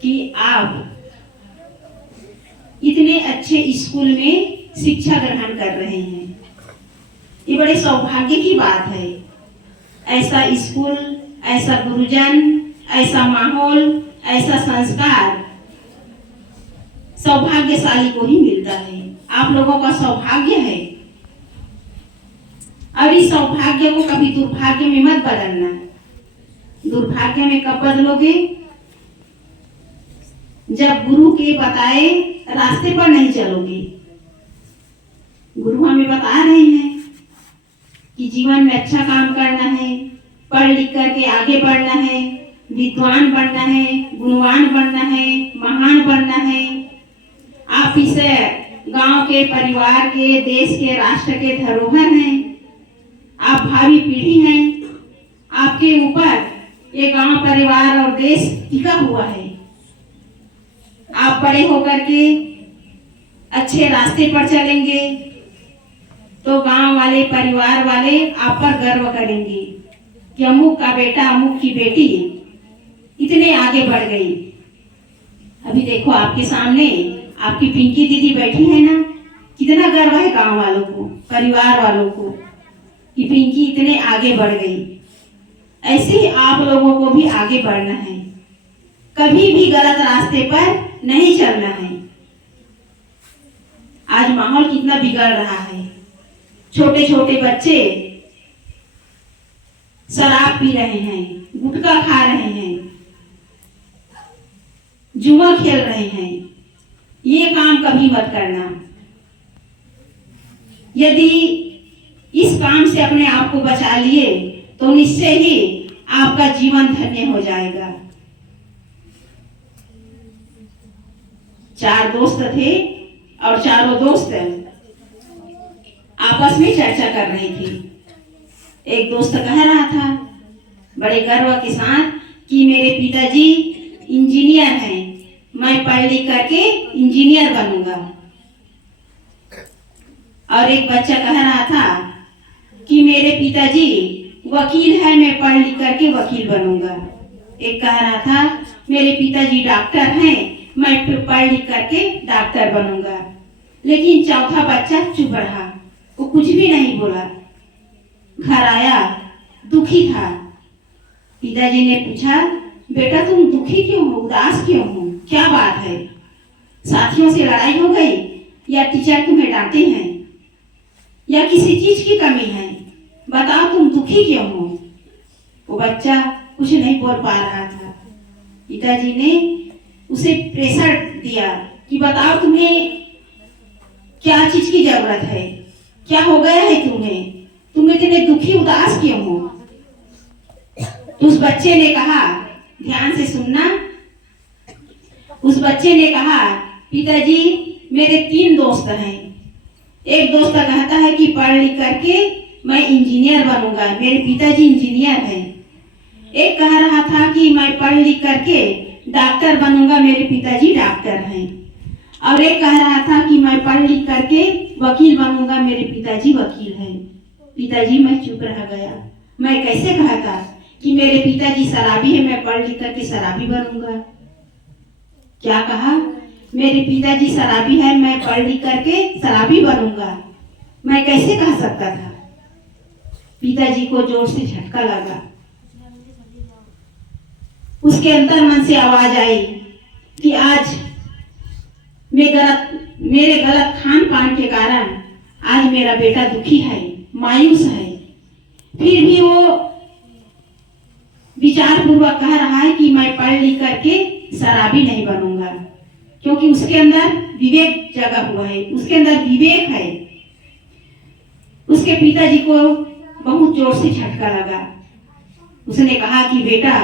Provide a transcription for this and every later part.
कि आप इतने अच्छे स्कूल में शिक्षा ग्रहण कर रहे हैं। ये बड़े सौभाग्य की बात है। ऐसा स्कूल, ऐसा गुरुजन, ऐसा माहौल, ऐसा संस्कार सौभाग्यशाली को ही मिलता है। आप लोगों का सौभाग्य है और इस सौभाग्य को कभी दुर्भाग्य में मत बदलना। दुर्भाग्य में कब बदलोगे? जब गुरु के बताए रास्ते पर नहीं चलोगे। गुरु हमें बता रहे हैं कि जीवन में अच्छा काम करना है, पढ़ लिख करके आगे बढ़ना है, विद्वान बनना है, गुणवान बनना है, महान बनना है। आप इसे गांव के, परिवार के, देश के, राष्ट्र के धरोहर हैं। आप भावी पीढ़ी हैं। आपके ऊपर ये गांव, परिवार और देश टिका हुआ है। आप बड़े होकर के अच्छे रास्ते पर चलेंगे तो गांव वाले, परिवार वाले आप पर गर्व करेंगे कि अमुक का बेटा, अमुक की बेटी इतने आगे बढ़ गई। अभी देखो आपके सामने आपकी पिंकी दीदी बैठी है ना, कितना गर्व है गांव वालों को, परिवार वालों को कि पिंकी इतने आगे बढ़ गई। ऐसे ही आप लोगों को भी आगे बढ़ना है। कभी भी गलत रास्ते पर नहीं चलना है। आज माहौल कितना बिगड़ रहा है। छोटे छोटे बच्चे शराब पी रहे हैं, गुटखा खा रहे हैं, जुआ खेल रहे हैं। ये काम कभी मत करना। यदि इस काम से अपने आप को बचा लिए तो निश्चय ही आपका जीवन धन्य हो जाएगा। 4 दोस्त थे और चारों दोस्त आपस में चर्चा कर रही थी। एक दोस्त कह रहा था बड़े गर्व के साथ कि मेरे पिताजी इंजीनियर हैं, मैं पढ़ लिख करके इंजीनियर बनूंगा। और एक बच्चा कह रहा था कि मेरे पिताजी वकील है, मैं पढ़ लिख करके वकील बनूंगा। एक कह रहा था मेरे पिताजी डॉक्टर हैं, मैं पढ़ लिख करके डॉक्टर बनूंगा। लेकिन चौथा बच्चा चुप रहा, वो कुछ भी नहीं बोला। घर आया, दुखी था। पिताजी ने पूछा, बेटा तुम दुखी क्यों हो, उदास क्यों हो, क्या बात है? साथियों से लड़ाई हो गई या टीचर तुम्हें डांटे हैं या किसी चीज की कमी है? बताओ तुम दुखी क्यों हो? वो बच्चा कुछ नहीं बोल पा रहा था। पिताजी ने उसे प्रेशर दिया कि बताओ तुम्हें क्या चीज की जरूरत है, क्या हो गया है तुम्हें, तुम इतने दुखी उदास क्यों हो? तो उस बच्चे ने कहा, ध्यान से सुनना। उस बच्चे ने कहा, पिताजी मेरे 3 दोस्त हैं। एक दोस्त कहता है कि पढ़ लिख करके मैं इंजीनियर बनूंगा, मेरे पिताजी इंजीनियर हैं। एक कह रहा था कि मैं पढ़ लिख करके डॉक्टर बनूंगा, मेरे पिताजी डॉक्टर हैं। और एक कह रहा था कि मैं पढ़ लिख करके वकील बनूंगा, मेरे पिताजी वकील हैं। पिताजी मैं चुप रह गया। मैं कैसे कहता कि मेरे पिताजी शराबी है, मैं पढ़ लिख करके शराबी बनूंगा? क्या कहा? मेरे पिताजी शराबी है, मैं पढ़ लिख करके शराबी बनूंगा। मैं कैसे कह सकता था? पिताजी को जोर से झटका लगा। उसके अंतर मन से आवाज आई कि आज मेरे गलत खान पान के कारण आज मेरा बेटा दुखी है, मायूस है। फिर भी वो विचार पूर्वक कह रहा है कि मैं पढ़ लिख करके शराबी नहीं बनूंगा, क्योंकि उसके अंदर विवेक जगा हुआ है, उसके अंदर विवेक है। उसके पिताजी को बहुत जोर से झटका लगा। उसने कहा कि बेटा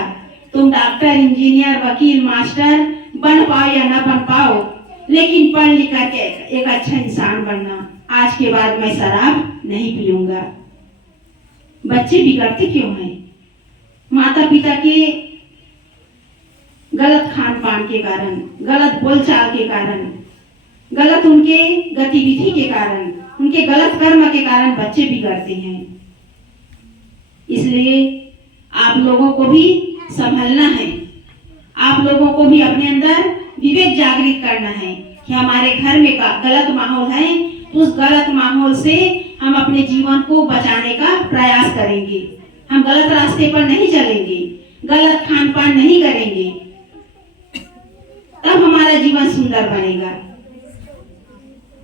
तुम डॉक्टर, इंजीनियर, वकील, मास्टर बन पाओ या ना बन पाओ, लेकिन पढ़ लिख करके एक अच्छा इंसान बनना। आज के बाद मैं शराब नहीं पीऊंगा। बच्चे बिगड़ते क्यों हैं? माता पिता के गलत खान पान के कारण, गलत बोलचाल के कारण, गलत उनके गतिविधि के कारण, उनके गलत कर्म के कारण बच्चे बिगड़ते हैं। इसलिए आप लोगों को भी संभलना है। आप लोगों को भी अपने अंदर विवेक जागृत करना है कि हमारे घर में गलत माहौल है, उस गलत माहौल से हम अपने जीवन को बचाने का प्रयास करेंगे। हम गलत रास्ते पर नहीं चलेंगे, गलत खान पान नहीं करेंगे, तब हमारा जीवन सुंदर बनेगा।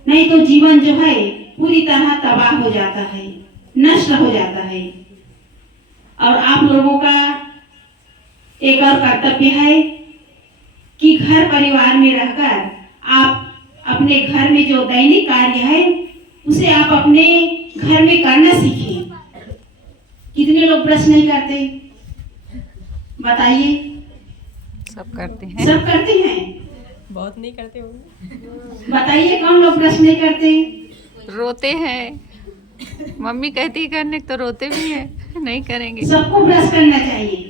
नहीं तो जीवन जो है पूरी तरह तबाह हो जाता है, नष्ट हो जाता है। और आप लोगों का एक और कर्तव्य है कि घर परिवार में रहकर आप अपने घर में जो दैनिक कार्य है उसे आप अपने घर में करना सीखिए। कितने लोग ब्रश नहीं करते बताइए? सब करते हैं। सब करते हैं? बहुत नहीं करते होंगे। बताइए कौन लोग ब्रश नहीं करते? रोते हैं, मम्मी कहती है करने तो रोते भी हैं, नहीं करेंगे। सबको ब्रश करना चाहिए।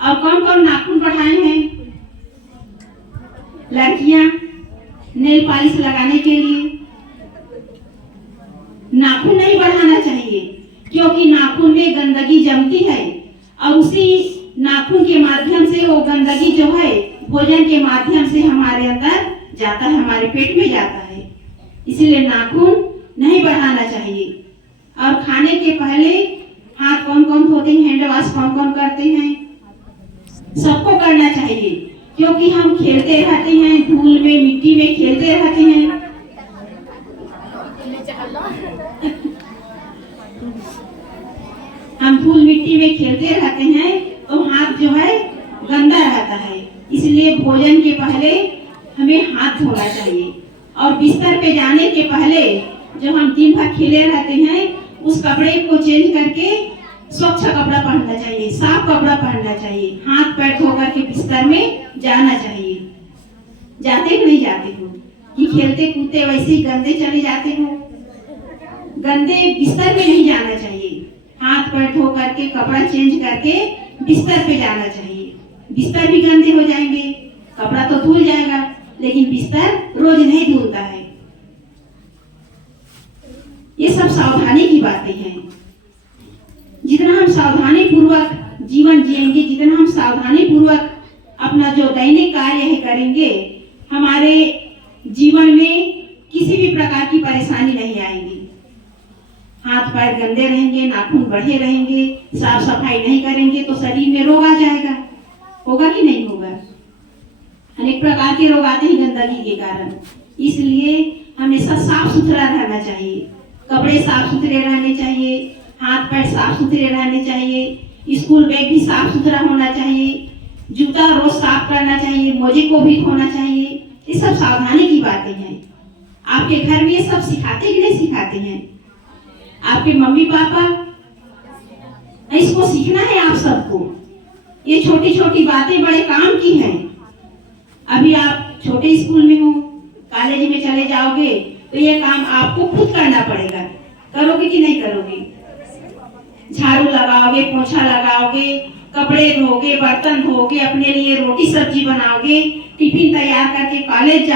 और कौन कौन नाखून बढ़ाए हैं? लड़कियां नेल पॉलिश लगाने के लिए। नाखून नहीं बढ़ाना चाहिए क्योंकि नाखून में गंदगी जमती है और उसी नाखून के माध्यम से वो गंदगी जो है भोजन के माध्यम से हमारे अंदर जाता है, हमारे पेट में जाता है। इसीलिए नाखून नहीं बढ़ाना चाहिए। और खाने के पहले हाथ कौन कौन धोते हैं, हैंड वॉश कौन कौन करते हैं? सबको करना चाहिए क्योंकि हम खेलते रहते हैं, धूल में मिट्टी में खेलते रहते हैं। हम धूल मिट्टी में खेलते रहते हैं तो हाथ जो है गंदा रहता है। इसलिए भोजन के पहले हमें हाथ धोना चाहिए। और बिस्तर पे जाने के पहले जो हम दिन भर खेले रहते हैं उस कपड़े को चेंज करके स्वच्छ कपड़ा पहनना चाहिए, साफ कपड़ा पहनना चाहिए। हाथ पैर धो करके बिस्तर में जाना चाहिए। जाते हो नहीं जाते हो कि खेलते कूदते वैसे ही गंदे चले जाते हो? गंदे बिस्तर में नहीं जाना चाहिए। हाथ पैर धो करके कपड़ा चेंज करके बिस्तर पे जाना चाहिए। बिस्तर भी गंदे हो जाएंगे, कपड़ा तो धुल जाएगा लेकिन बिस्तर रोज नहीं धुलता है। ये सब सावधानी की बातें हैं। जितना हम सावधानी पूर्वक जीवन जिएंगे, जितना हम सावधानी पूर्वक अपना जो दैनिक कार्य है करेंगे, हमारे जीवन में किसी भी प्रकार की परेशानी नहीं आएगी। हाथ पैर गंदे रहेंगे, नाखून बढ़े रहेंगे, साफ सफाई नहीं करेंगे तो शरीर में रोग आ जाएगा। होगा कि नहीं होगा? अनेक प्रकार के रोग आते हैं गंदगी के कारण। इसलिए हमेशा साफ सुथरा रहना चाहिए, कपड़े साफ सुथरे रहने चाहिए, हाथ पैर साफ सुथरे रहने चाहिए, स्कूल बैग भी साफ सुथरा होना चाहिए, जूता रोज साफ करना चाहिए, मोजे को भी धोना चाहिए। ये सब सावधानी की बातें हैं। आपके घर में ये सब सिखाते कि नहीं सिखाते हैं? आपके मम्मी पापा? इसको सीखना है आप सबको। ये छोटी छोटी बातें बड़े काम की हैं। अभी आप छोटे स्कूल में हो, कॉलेज में चले जाओगे तो ये काम आपको खुद करना पड़ेगा। करोगे कि नहीं करोगे? झाड़ू लगाओगे, पोछा लगाओगे, कपड़े धोगे, बर्तन धोगे, अपने लिए रोटी सब्जी बनाओगे, टिफिन तैयार करके कॉलेज